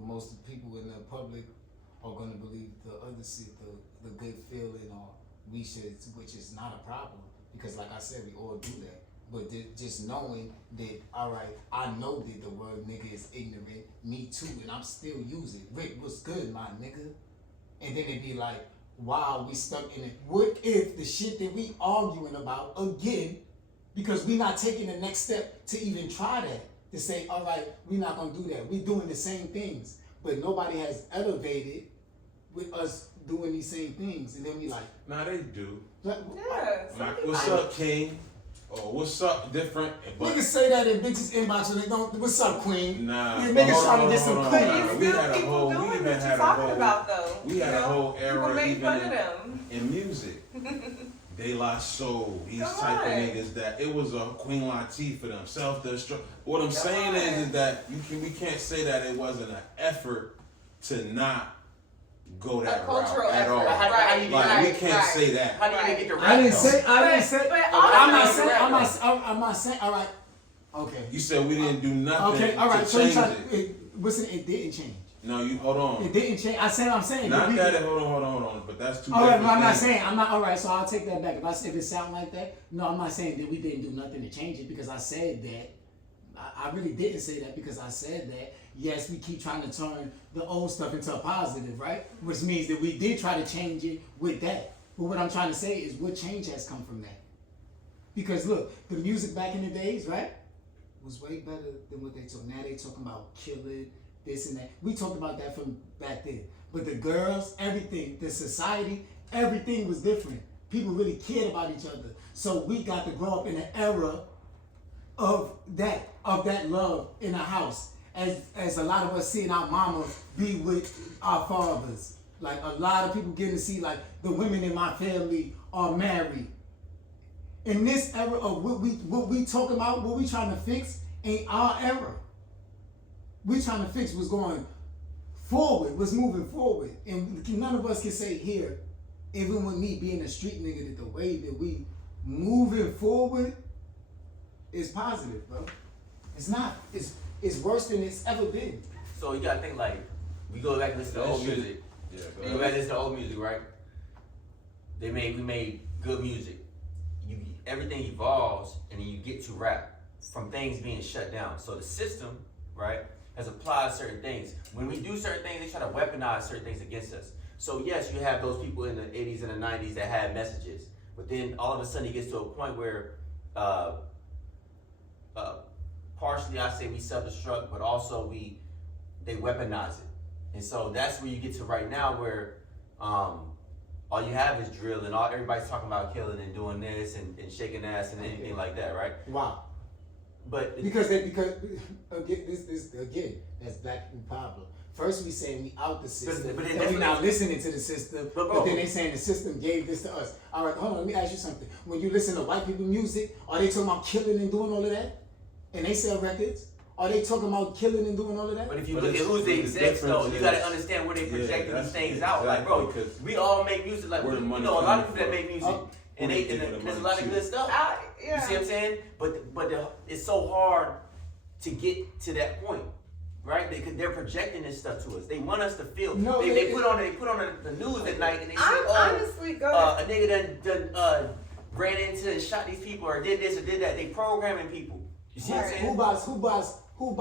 most people in the public are gonna believe the other shit, the good feeling or we should, which is not a problem because like I said, we all do that. But just knowing that, all right, I know that the word nigga is ignorant, me too, and I'm still using it. Rick, what's good, my nigga? And then it'd be like, wow, we stuck in it. What if the shit that we arguing about again, because we not taking the next step to even try that, to say, all right, we not gonna do that. We doing the same things, but nobody has elevated with us doing these same things. And then we like, nah, they do. like, Like, what's up, King? Or what's up, different? Niggas say that in bitches inbox and they don't. What's up, Queen? Nah, yeah, niggas trying to get some Queen. We had a whole. We even had a whole. About, though. We had a whole era even in music. De La Soul, these type of niggas that it was a Queen Latifah for them, self-destruct. What I'm saying is that we can't say that it wasn't an effort to not go that route at all. Right. Like we can't say that. How do you even get the rap? I didn't say. I'm not saying. All right. Okay. You said we didn't do nothing. Okay. All right. To So you change try. it. It didn't change. No, you hold on. It didn't change. I'm saying. Not that. Hold on. But that's too. All right. No, I'm not saying. I'm not. All right. So I'll take that back. If it sound like that, no, I'm not saying that we didn't do nothing to change it because I said that. I really didn't say that because I said that. Yes, we keep trying to turn the old stuff into a positive, right? Which means that we did try to change it with that. But what I'm trying to say is what change has come from that. Because look, the music back in the days, right, was way better than what they talk. Now they talking about killing, this and that. We talked about that from back then. But the girls, everything, the society, everything was different. People really cared about each other. So we got to grow up in an era of that love in our house. As a lot of us seeing our mamas be with our fathers. Like a lot of people getting to see like the women in my family are married. In this era of what we talking about, what we trying to fix ain't our era. We trying to fix what's going forward, what's moving forward. And none of us can say here, even with me being a street nigga, that the way that we moving forward is positive, bro. It's not. It's worse than it's ever been. So you gotta think like, we go back and listen to old music. Yeah, We go back and listen to old music, right? We made good music. Everything evolves, and then you get to rap from things being shut down. So the system, right, has applied certain things. When we do certain things, they try to weaponize certain things against us. So yes, you have those people in the 80s and the 90s that had messages, but then all of a sudden it gets to a point where partially I say we self-destruct, but also they weaponize it. And so that's where you get to right now where all you have is drill and everybody's talking about killing and doing this and shaking ass and anything like that, right? Wow. But because again, this again, that's black people problem. First we saying we out the system, and we not listening to the system, but then they saying the system gave this to us. All right, hold on, let me ask you something. When you listen to white people music, are they talking about killing and doing all of that? And they sell records? Are they talking about killing and doing all of that? But if you look at who's the execs though, you gotta understand where they projecting these things out. Like, bro, we all make music. Like, you know, a lot of people that make music, and there's a lot of good stuff. You see what I'm saying? But it's so hard to get to that point, right? They're projecting this stuff to us. They want us to feel. No, they put on the news at night and they say, honestly, a nigga done ran into and shot these people or did this or did that. They programming people. You see what I'm saying? Who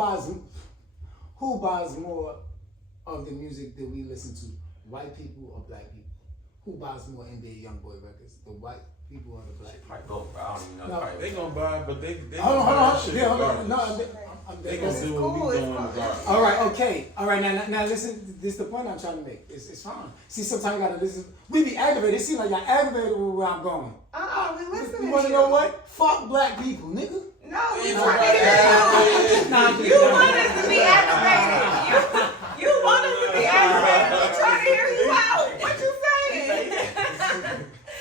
buys more of the music that we listen to? White people or black people? Who buys more NBA YoungBoy records? The white people or the black people? Probably both, bro. I don't even know. No, They gonna buy it, but they hold on. They gonna do what we doing regardless. All right, okay. All right, now listen, this is the point I'm trying to make. It's fine. See, sometimes you gotta listen. We be aggravated. It seems like y'all aggravated with where I'm going. We listening. You wanna know what? Fuck black people, nigga. No, we trying to get you. You want us to be aggravated. You want us to be aggravated. We're trying to hear you out. What you saying?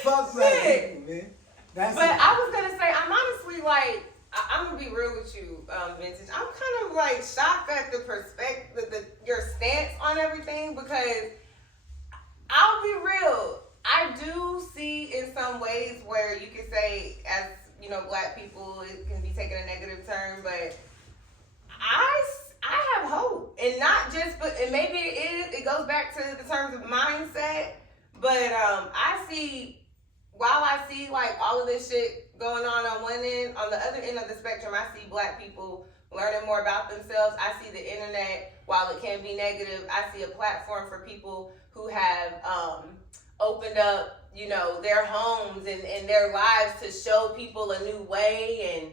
Fuck black people, man. But I was gonna say, I'm honestly like, I'm gonna be real with you, Vintage. I'm kind of like shocked at the perspective, your stance on everything, because I'll be real. I do see in some ways where you could say, as you know, black people, it can be taken a negative turn, but I have hope, and not just and maybe it is. It goes back to the terms of mindset. But while I see like all of this shit going on one end, on the other end of the spectrum, I see Black people learning more about themselves. I see the internet, while it can be negative, I see a platform for people who have opened up, you know, their homes and their lives to show people a new way, and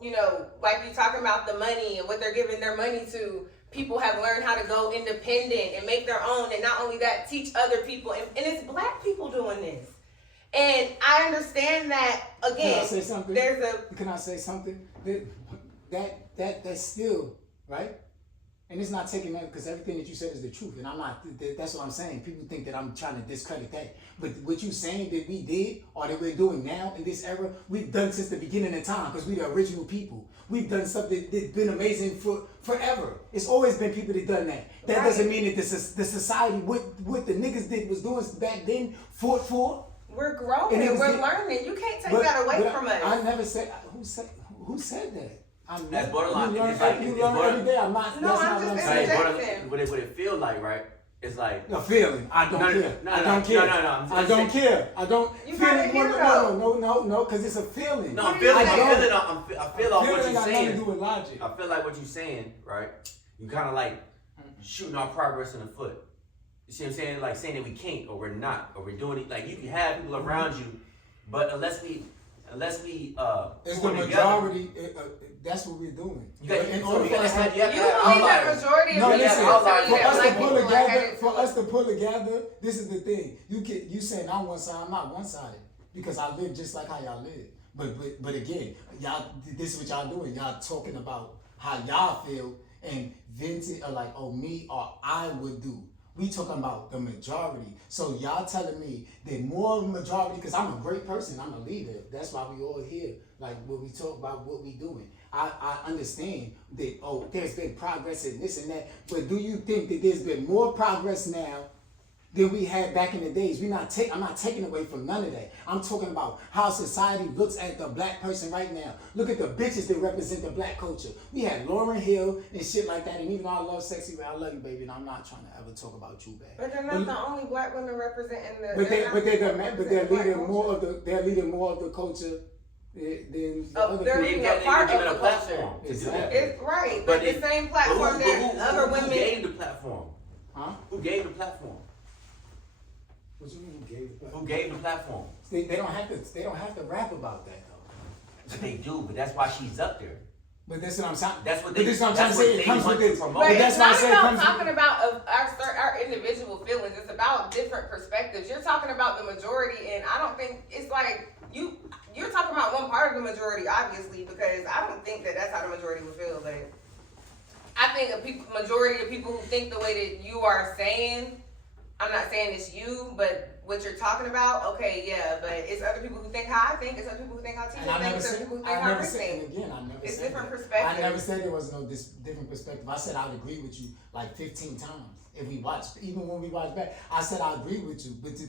you know, like you talking about the money and what they're giving their money to. People have learned how to go independent and make their own, and not only that, teach other people, and it's Black people doing this. And I understand that, again, Can I say something? Can I say something? That's still, right? And it's not taking that, because everything that you said is the truth, and I'm not. That's what I'm saying. People think that I'm trying to discredit that, but what you saying that we did or that we're doing now in this era, we've done since the beginning of time, because we're the original people. We've done something that's been amazing for forever. It's always been people that done that. That doesn't mean that the society, what the niggas did was doing back then, fought for. We're growing, we're learning. You can't take that away from us. I never said. Who said that? That's borderline. You learn every day. I'm not. No, that's I'm not just what I'm saying. saying. What it feel like, right? It's like a feeling. I don't care. I don't care. I don't care. I don't. You gotta hear No, because it's a feeling. No, I feel off what you're saying. To do with logic. I feel like what you're saying, right? You kind of like shooting our progress in the foot. You see what I'm saying? Like saying that we can't, or we're not, or we're doing it. Like you can have people around you, but unless we it's the majority. That's what we're doing. You believe that majority of for us to pull together, this is the thing. You saying I'm one side, I'm not one sided, because I live just like how y'all live. But again, y'all, this is what y'all doing. Y'all talking about how y'all feel and venting, or like, oh, me or I would do. We talking about the majority. So y'all telling me that more majority, because I'm a great person, I'm a leader. That's why we all here. Like when we talk about what we doing. I understand that, oh, there's been progress in this and that, but do you think that there's been more progress now than we had back in the days? I'm not taking away from none of that. I'm talking about how society looks at the Black person right now. Look at the bitches that represent the Black culture. We had Lauryn Hill and shit like that, and even though I love Sexy Red, I love you, baby, and I'm not trying to ever talk about you bad. But they're not the only Black women representing the. They're leading more of the culture. They're being a part of the platform. Exactly. It's right, but the same platform that other women. Who gave the platform? Huh? Who gave the platform? What you mean who gave the platform? Who gave the platform? They don't have to rap about that though. But they do. But that's why she's up there. But that's what I'm saying. That's what I'm trying to say. It comes with this. But it's not about talking about our individual feelings. It's about different perspectives. You're talking about the majority, and I don't think it's like you're talking about one part of the majority, obviously, because I don't think that that's how the majority would feel. Like, I think a majority of people who think the way that you are saying, I'm not saying it's you, but what you're talking about, okay, yeah, but it's other people who think how I think, it's other people who think how Tina thinks, it's other people who think how Rick thinks. It's different perspectives. I never said there was no different perspective. I said I'd agree with you like 15 times if we watched, even when we watched back. I said I agree with you, but